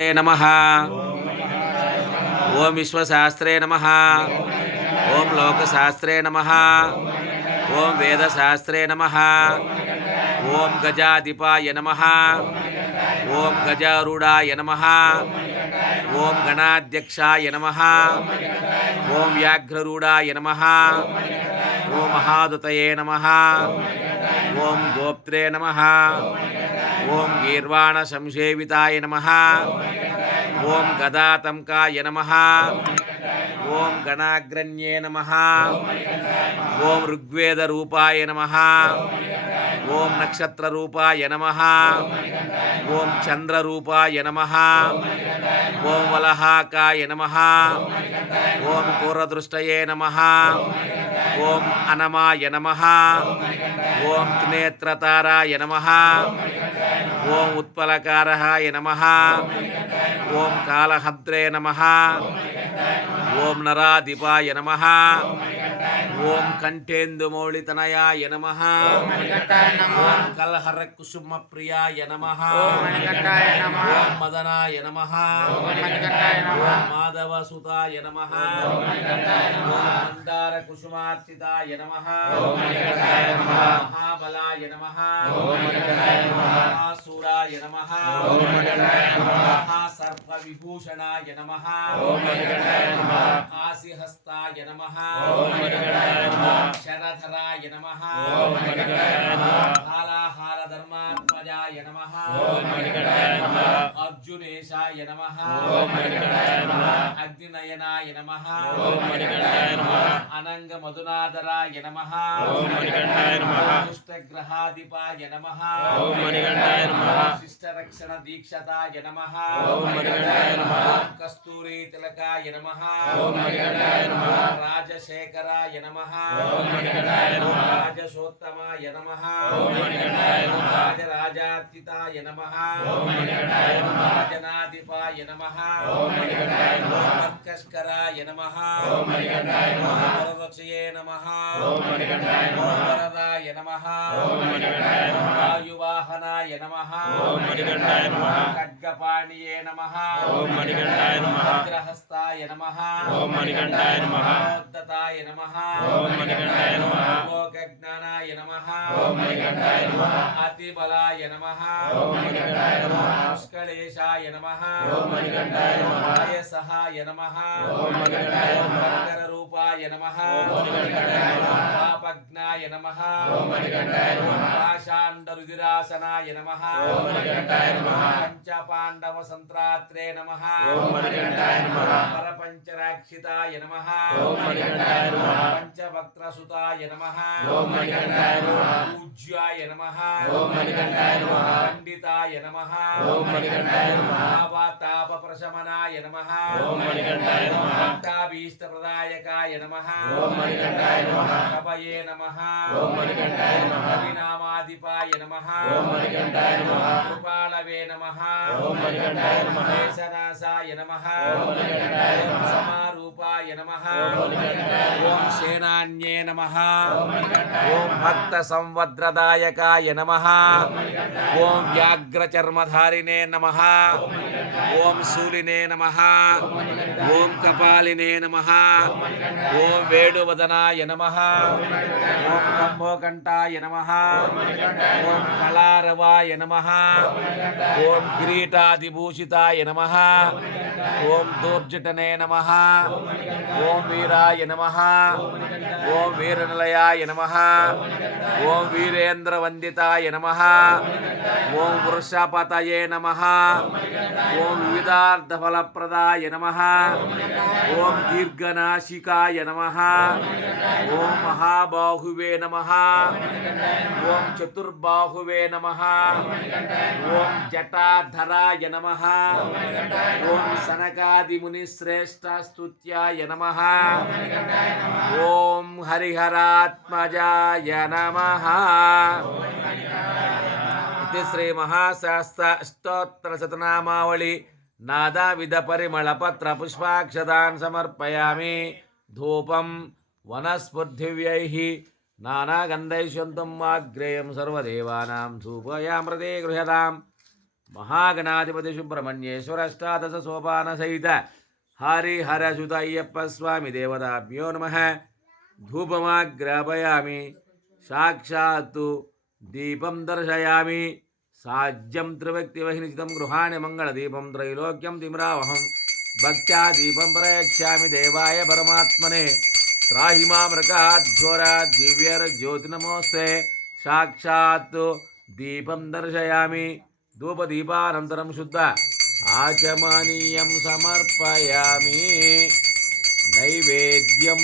नमः। ओम विश्वशास्त्रे नमः। ओम लोकशास्त्रे नमः। ओम वेदशास्त्रे नमः। ओम गजाधिपाय नमः। ओम गजारूढ़ाय नमः। ओम गणाध्यक्षाय नमः। ओम व्याघ्ररूढ़ाय नमः। ओम महादुतये नमः। ओम गोप्त्रे नमः। ओम गीर्वाण संसेविताय नमः। ओम गदातंकाय नमः। ओम गणाग्रण्ये नमः। ओम ऋग्वेद रूपाय नमः। ओम नक्षत्र रूपाय नमः। ओम चंद्र रूपाय नमः। ओम वलहाकाय नमः। ओम पूर्वदृष्टये नमः। ओम अनमाय नमः। ओम त्रिनेत्रताराय नमः। ओम उत्पलकारहाय नमः। ओम कालहद्रे नमः। ओम नराधिपाय नमः। ओम कंठेन्दुमौलितनयाय नमः। ओम कलहर कुसुम प्रियाय नमः। ओम मदनाय नमः। ओम माधवसुताय नमः। ओम मंदार कुसुमार्चिताय नमः। ओम महाबलाय नमः। महासूराय नमः। महासर्प विभूषणाय नमः। आसिहस्ताय नमः। शरधराय नमः। हालाहार धर्मात्मजाय नमः। अर्जुनेशाय नमः। अग्निनयनाय नमः। अनंग मधुनादराय नमः। दुष्टग्रहाधिपाय नमः। शिष्टरक्षण दीक्षताय नमः। कस्तूरी तिलकाय नमः। राजशेखराय नमः। राजसोत्तमाय नमः। राजराजार्चिताय नमः। राजनाधिपाय नमः। कर्कशकराय नमः। वरदक्षये नमः। वरदाय नमः। वायुवाहनाय नमः। खड्गपाणिये नमः। अग्रहस्ताय नमः। उद्धताय नमः। लोकज्ञानाय नमः। अतिबलाय नमः। पुष्कलेशाय नमः। सहाय नमः। रूपाय नमः। पापज्ञाय नमः। पाषाण्डरुधिरासनाय नमः। पंचपाण्डव संत्रात्रे नमः। परपंचराक्षिताय नमः। पंचवक्त्रसुताय नमः। पूज्याय नमः। पंडिताय नमः। तापप्रशमनाय नमः। भक्ताभीष्टप्रदायकाय नमः। कवये नमः। अभिनामाधिपाय नमः। कृपालवे नमः। केशनाशाय नमः। समारूपाय नमः। ओम सेनान्ये नमः। ओम भक्त संवद्रदायकाय नमः। ओम व्याघ्रचर्मधारिणे नमः। ओम शूलिने नमः। ओम कपालिने नमः। ओम वेणुवदनाय नमः। ओम कंभोकंठाय नमः। ओम कलारवाय नमः। ओम किरीटादिभूषिताय नमः। ओम दूर्जटने नमः। ओम वीराय नमः। ओम वीरनिलयाय नमः। ओम वीरेन्द्रवंदिताय नमः। ओम वृषपतये नमः। ओम विविधार्थफलप्रदाय नमः। ओम दीर्घनाशिकाय नमः। ओम महाबाहुवे नमः। ओम चतुर्बाहुवे नमः। ओम जटाधराय नमः। ओम सनकादिमुनिश्रेष्ठस्तुत्याय नमः। ओम हरिहरात्मजाय नमः। इति श्री महाशास्त्र अष्टोत्तर शतनामावली नादाविध परिमल पत्र पुष्पाक्षतान् समर्पयामि। धूपं वनस्पतिव्यैः नानागन्धैः स्वन्तं वाग्रेयं सर्वदेवानां धूपयामृते गृह्यताम्। महागणाधिपति सुब्रह्मण्येश्वर अष्टादश सोपान सहित हरिहरसुत अय्यप्प स्वामी देवताभ्यो नमः। धूपमाग्रापयामि साक्षात् दीपं दर्शयामि साज्यं त्रिव्यक्तिवहिनिचितं गृहाणि मंगलदीपं त्रैलोक्यं तिम्रावहं भक्त्या दीपं प्रयच्छामि देवाय परमात्मने त्राहि मामृकाद्घोरात् दिव्यर्ज्योतिनमोऽस्ते साक्षात् दीपं दर्शयामि धूपदीपानन्तरं शुद्ध आचमनीयं समर्पयामि नैवेद्यं